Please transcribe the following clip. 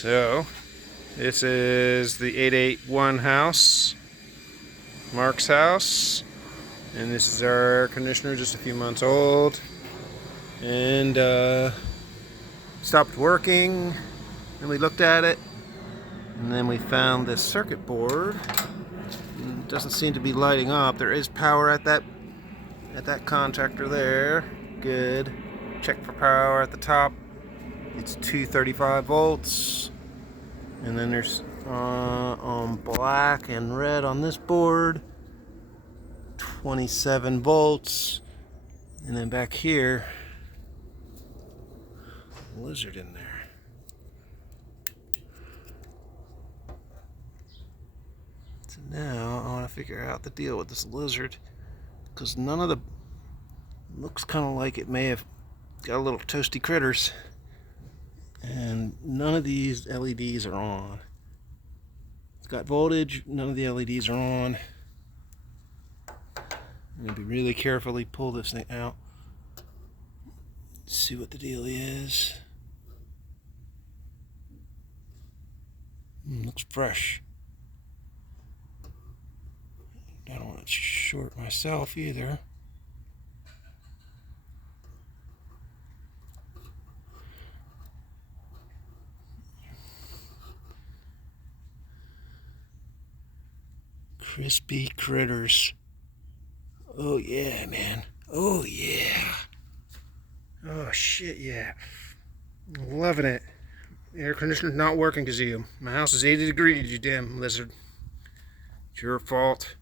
So, this is the 881 house, Mark's house, and this is our air conditioner, just a few months old, and stopped working, and we looked at it, and then we found this circuit board. It doesn't seem to be lighting up. There is power at that contactor there. Good. Check for power at the top. It's 235 volts. And then there's on black and red on this board, 27 volts. And then back here, lizard in there. So now I want to figure out the deal with this lizard, because none of the, looks kind of like it may have got a little toasty critters, and none of these LEDs are on. It's got voltage, none of the LEDs are on. I'm going to be really carefully pull this thing out, see what the deal is. Looks fresh. I don't want to short myself either. Crispy critters. Oh yeah, man. Oh yeah. Oh shit, yeah. Loving it. The air conditioner's not working because of you. My house is 80 degrees, you damn lizard. It's your fault.